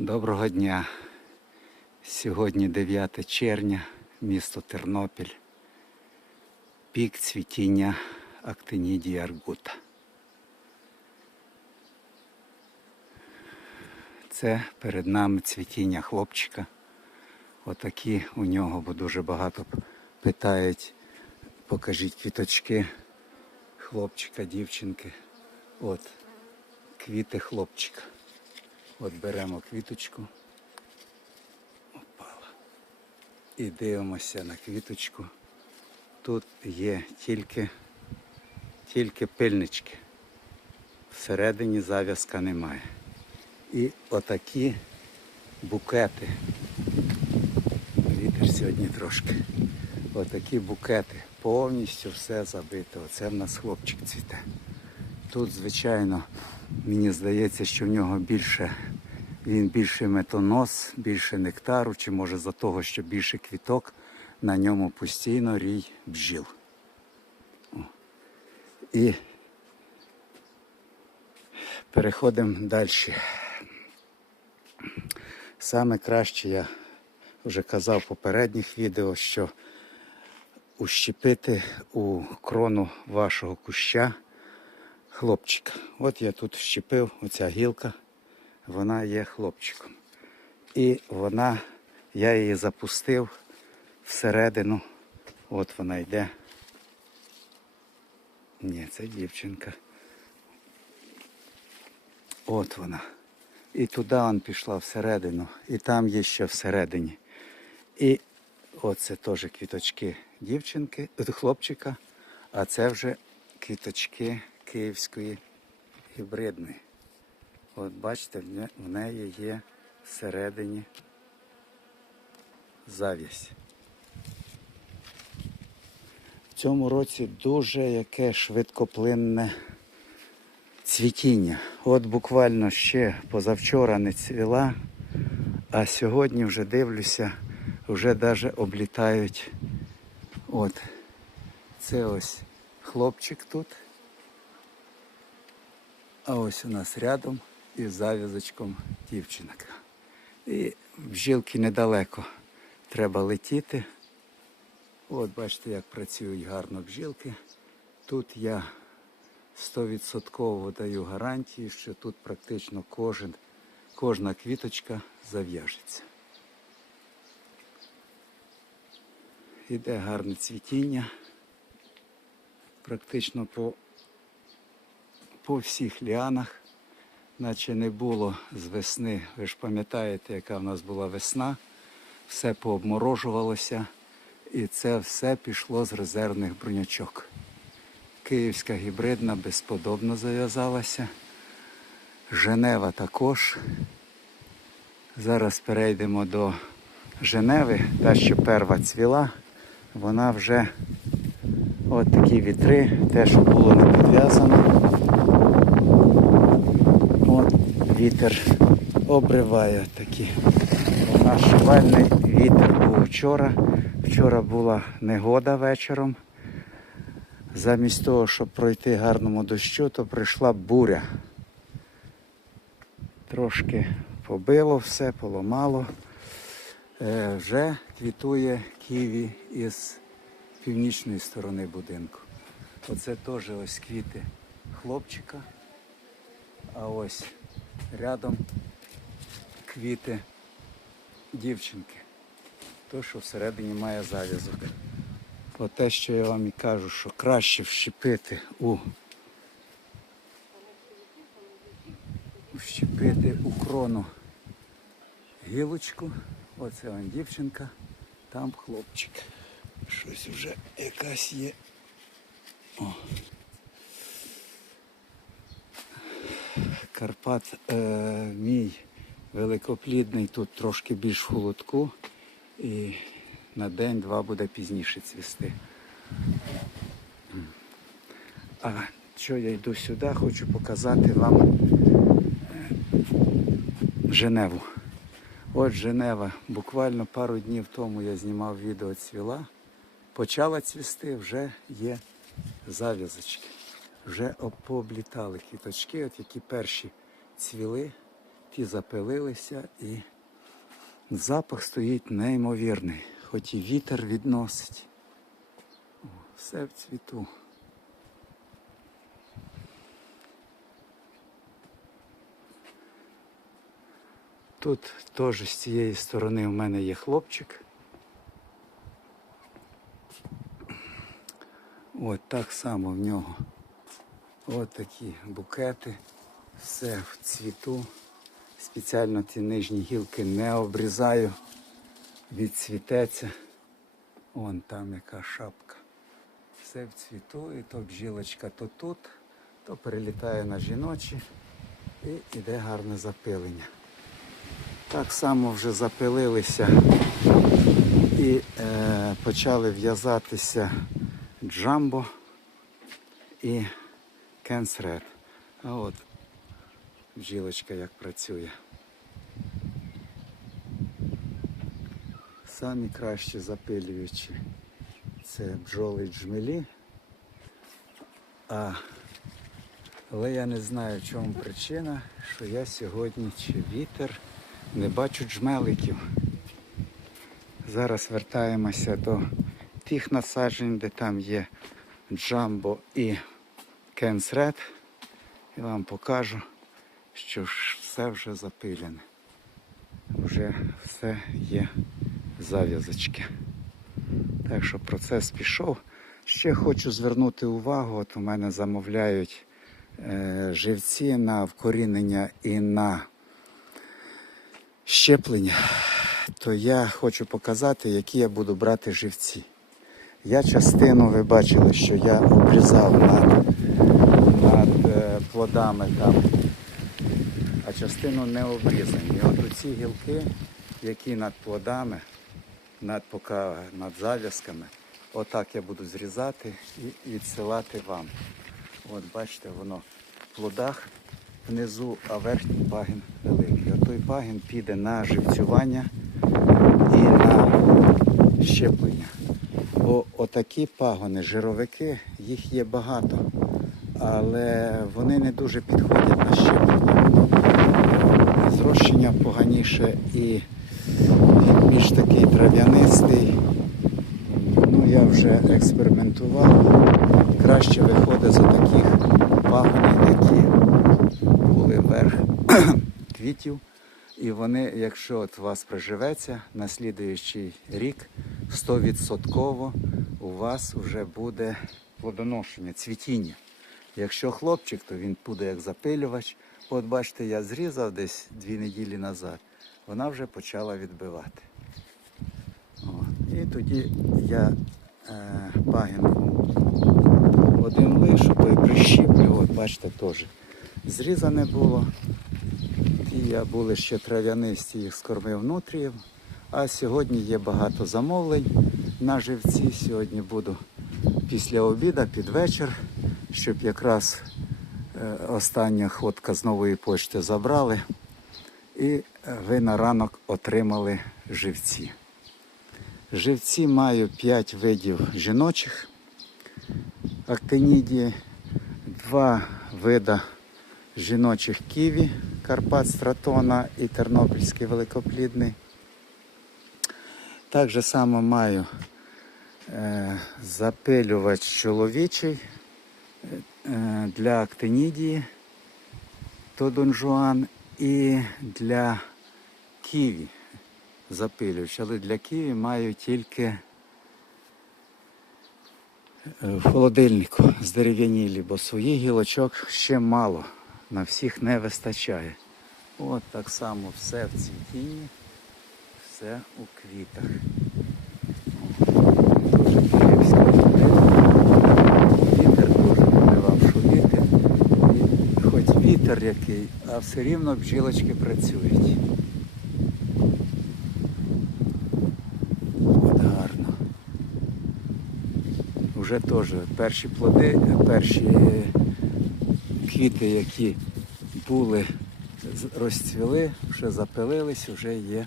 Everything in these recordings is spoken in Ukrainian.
Доброго дня. Сьогодні 9 червня, місто Тернопіль. Пік цвітіння актинідії аргута. Це перед нами цвітіння хлопчика. Отакі у нього, бо дуже багато питають, покажіть квіточки хлопчика, дівчинки. От, квіти хлопчика. От беремо квіточку. Опала. І дивимося на квіточку. Тут є тільки, тільки пильнички. Всередині зав'язка немає. І отакі букети. Вітер сьогодні трошки. Отакі букети. Повністю все забито. Оце в нас хлопчик цвіте. Тут, звичайно, мені здається, що в нього більше, він більше метонос, більше нектару, чи може за того, що більше квіток, на ньому постійно рій бджіл. І переходимо далі. Саме краще я вже казав в попередніх відео, що ущепити у крону вашого куща хлопчика. От я тут вщепив оця гілка, вона є хлопчиком. І вона, я її запустив всередину. От вона йде. Ні, це дівчинка. От вона. І туди он пішла всередину. І там є ще всередині. І оце теж квіточки дівчинки, е, хлопчика, а це вже квіточки київської гібридної. От бачите, в неї є всередині зав'язь. В цьому році дуже яке швидкоплинне цвітіння. От буквально ще позавчора не цвіла, а сьогодні вже дивлюся, вже навіть облітають. От. Це ось хлопчик тут. А ось у нас рядом із зав'язочком дівчинка. І бджілки недалеко. Треба летіти. От бачите, як працюють гарно бджілки. Тут я 100% даю гарантії, що тут практично кожен, кожна квіточка зав'яжеться. Іде гарне цвітіння. Практично по, по всіх ліанах, наче не було з весни. Ви ж пам'ятаєте, яка в нас була весна, все пообморожувалося, і це все пішло з резервних бронячок. Київська гібридна безподобно зав'язалася. Женева також. Зараз перейдемо до Женеви, та, що перва цвіла, вона вже от такі вітри, те, що було не підв'язано. От вітер обриває такі. Наш шувальний вітер був вчора. Вчора була негода вечором. Замість того, щоб пройти гарному дощу, то прийшла буря. Трошки побило все, поламало. Е, вже квітує ківі із північної сторони будинку. Оце теж ось квіти хлопчика. А ось рядом квіти дівчинки. То, що всередині має зав'язок. Оте, що я вам і кажу, що краще вщепити у вщепити у крону гілочку. Оце вон дівчинка, там хлопчик. Щось вже якась є. О. Карпат е, мій великоплідний, тут трошки більш в холодку. І на день-два буде пізніше цвісти. А що я йду сюди, хочу показати вам е, Женеву. От Женева. Буквально пару днів тому я знімав відео цвіла. Почала цвісти, вже є зав'язочки. Вже пооблітали квіточки, от які перші цвіли, ті запилилися і запах стоїть неймовірний, хоч і вітер відносить. О, все в цвіту. Тут теж з цієї сторони в мене є хлопчик. От так само в нього. От такі букети. Все в цвіту. Спеціально ці нижні гілки не обрізаю. Відцвітеться. Вон там яка шапка. Все в цвіту, і то бджілочка то тут, то перелітає на жіночі і йде гарне запилення. Так само вже запилилися і е, почали в'язатися джамбо і кенсред. А от бджілочка як працює. Самі кращі запилюючі це бджоли джмелі. А, але я не знаю, в чому причина, що я сьогодні чи вітер не бачу джмеликів. Зараз вертаємося до тих насаджень, де там є джамбо і кенсред. І вам покажу, що все вже запилене. Вже все є зав'язочки. Так що процес пішов. Ще хочу звернути увагу, от у мене замовляють е, живці на вкорінення і на щеплення, то я хочу показати, які я буду брати живці. Я частину, ви бачили, що я обрізав над, над е, плодами там, а частину не обрізані. І От оці гілки, які над плодами, над, поки, над зав'язками, отак я буду зрізати і відсилати вам. От бачите, воно в плодах внизу, а верхній пагін великий. От той пагін піде на живцювання і на щеплення. Бо отакі пагони, жировики, їх є багато, але вони не дуже підходять на щеплення. Зрощення поганіше і більш такий трав'янистий. Ну, я вже експериментував. Краще виходить за таких пагонів, які були верх квітів. І вони, якщо от у вас приживеться на слідуючий рік, 100% у вас вже буде плодоношення, цвітіння. Якщо хлопчик, то він буде як запилювач. От бачите, я зрізав десь дві неділі назад, вона вже почала відбивати. От. І тоді я е, пагін один лишу, той прищіплю, от бачите, теж зрізане було. Я були ще трав'янисті, їх скормив нутріїв. А сьогодні є багато замовлень на живці. Сьогодні буду після обіду, під вечір, щоб якраз е, остання ходка з нової почти забрали. І е, ви на ранок отримали живці. Живці маю 5 видів жіночих актинідії, два вида жіночих ківі, Карпат Стратона і Тернопільський великоплідний. Так же само маю е, запилювач чоловічий е, для актинідії, то Донжуан і для ківі запилювач. Але для ківі маю тільки е, в холодильнику здерев'янілі, бо своїх гілочок ще мало, на всіх не вистачає. От так само все в цвітінні, все у квітах. Дуже київська Вітер дуже вітер. І хоч вітер який, а все рівно бджілочки працюють. От гарно. Вже теж перші плоди, перші квіти, які були, розцвіли, вже запилились, вже є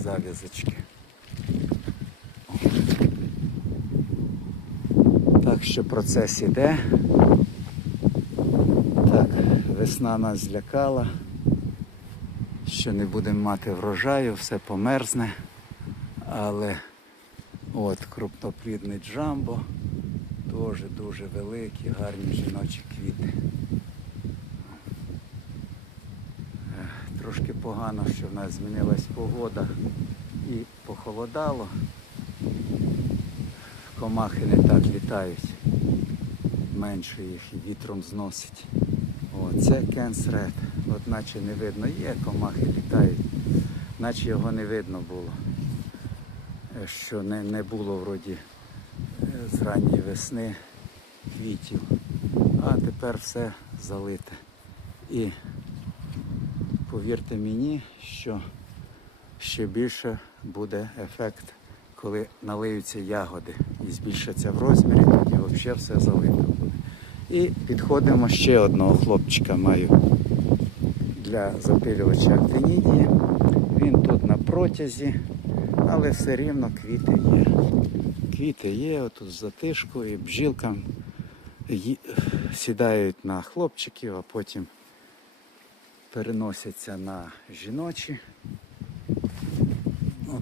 зав'язочки. Так що процес іде. Так, весна нас злякала. що не будемо мати врожаю, все померзне. Але от крупноплідний джамбо, дуже дуже великі, гарні жіночі квіти. Трошки погано, що в нас змінилась погода і похолодало. Комахи не так літають, менше їх і вітром зносить. О, це кенсред. От наче не видно є, комахи літають, наче його не видно було. Е, Що не, не було вроді е, з ранньої весни квітів. А тепер все залите. І повірте мені, що ще більше буде ефект, коли налиються ягоди і збільшаться в розмірі, тоді взагалі все залито буде. І підходимо ще одного хлопчика маю для запилювача актинідії. Він тут на протязі, але все рівно квіти є. Квіти є, отут затишку, і бджілкам ї- сідають на хлопчиків, а потім переносяться на жіночі.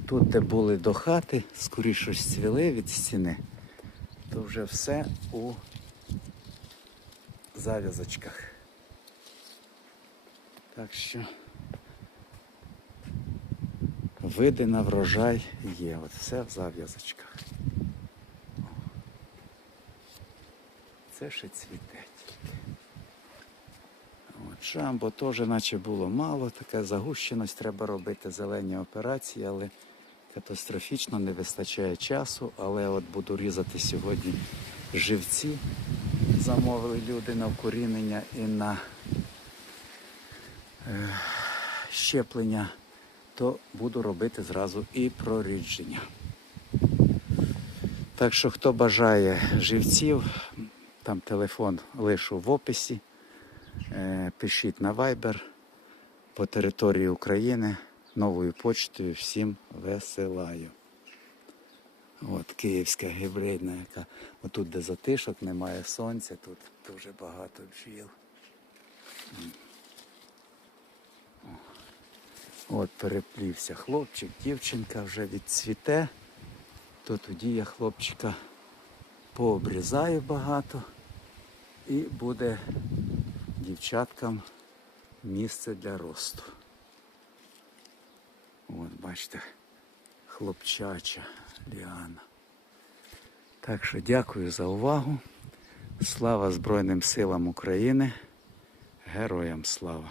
Тут, де були до хати, скоріше цвіли від стіни, то вже все у зав'язочках. Так що види на врожай є. От все в зав'язочках. Це ще тільки. От, Жамбо теж наче було мало, така загущеність, треба робити зелені операції, але катастрофічно не вистачає часу. Але от буду різати сьогодні живці. Замовили люди на вкорінення і на е, щеплення, то буду робити зразу і прорідження. Так що, хто бажає живців, там телефон лишу в описі. Е, Пишіть на Viber по території України новою почтою всім висилаю. От київська гібридна, яка отут, де затишок, немає сонця, тут дуже багато бджіл. От переплівся хлопчик, дівчинка вже відцвіте, то тоді я хлопчика пообрізаю багато і буде дівчаткам місце для росту. От, бачите, хлопчача ліана. Так що дякую за увагу. Слава Збройним силам України. Героям слава!